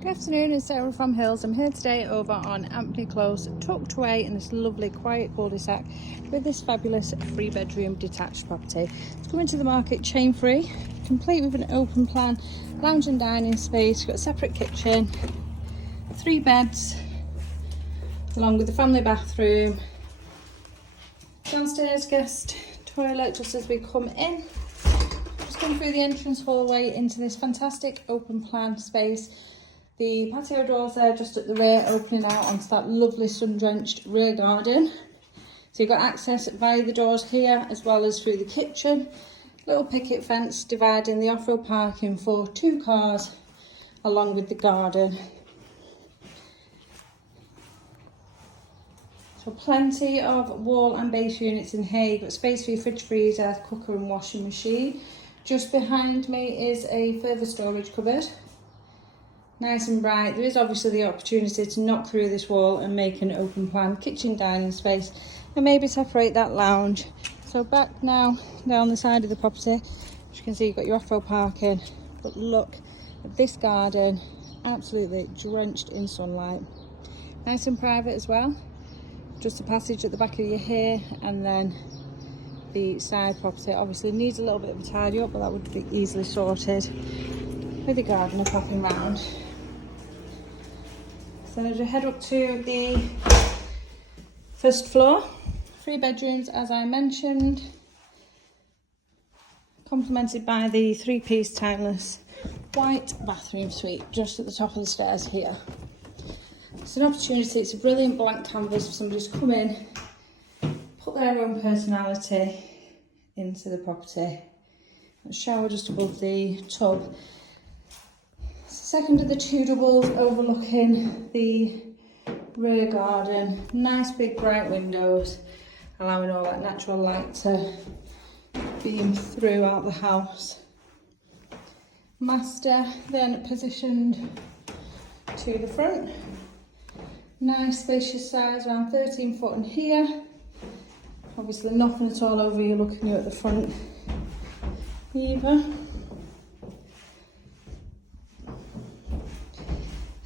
Good afternoon, it's Sarah from Hills. I'm here today over on Ampney Close, tucked away in this lovely quiet cul-de-sac with this fabulous 3-bedroom detached property. It's coming to the market chain free, complete with an open plan lounge and dining space. Got a separate kitchen, 3 beds along with the family bathroom, downstairs guest toilet just as we come in. Just going through the entrance hallway into this fantastic open plan space. The patio doors there just at the rear, opening out onto that lovely sun-drenched rear garden. So you've got access via the doors here as well as through the kitchen. Little picket fence dividing the off-road parking for 2 cars along with the garden. So plenty of wall and base units in here. You've got space for your fridge, freezer, cooker and washing machine. Just behind me is a further storage cupboard. Nice and bright. There is obviously the opportunity to knock through this wall and make an open plan kitchen dining space and maybe separate that lounge. So back now down the side of the property, as you can see, you've got your off-road parking, but look at this garden, absolutely drenched in sunlight. Nice and private as well. Just a passage at the back of your here, and then the side property obviously needs a little bit of a tidy up, but that would be easily sorted with the gardener popping round. So as we head up to the first floor, 3 bedrooms as I mentioned, complemented by the 3-piece timeless white bathroom suite just at the top of the stairs here. It's an opportunity, it's a brilliant blank canvas for somebody to come in, put their own personality into the property. A shower just above the tub. Second of the 2 doubles overlooking the rear garden. Nice big bright windows, allowing all that natural light to beam throughout the house. Master then positioned to the front. Nice spacious size, around 13 foot in here. Obviously nothing at all over you looking at the front either.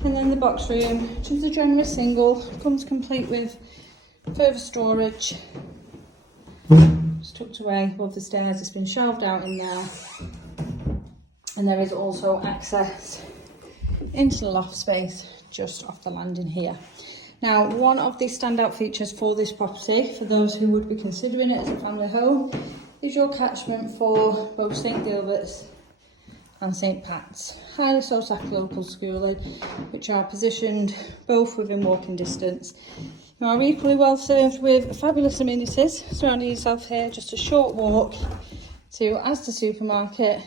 And then the box room, which is a generous single, comes complete with further storage. Just tucked away above the stairs, it's been shelved out in there. And there is also access into the loft space just off the landing here. Now, one of the standout features for this property, for those who would be considering it as a family home, is your catchment for both St Gilbert's and St Pat's. Highly sought after local schooling, which are positioned both within walking distance. You are equally well served with fabulous amenities surrounding yourself here, just a short walk to Asda supermarket.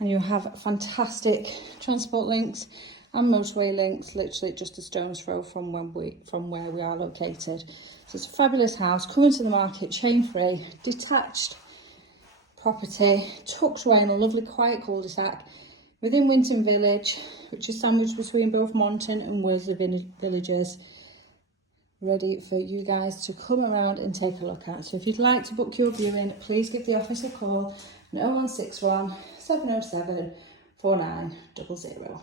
And you have fantastic transport links and motorway links, literally just a stone's throw from where we are located. So it's a fabulous house, coming to the market chain free, detached property, tucked away in a lovely quiet cul-de-sac within Winton Village, which is sandwiched between both Monton and Worsley villages, ready for you guys to come around and take a look at. So if you'd like to book your viewing, please give the office a call on 0161 707 4900.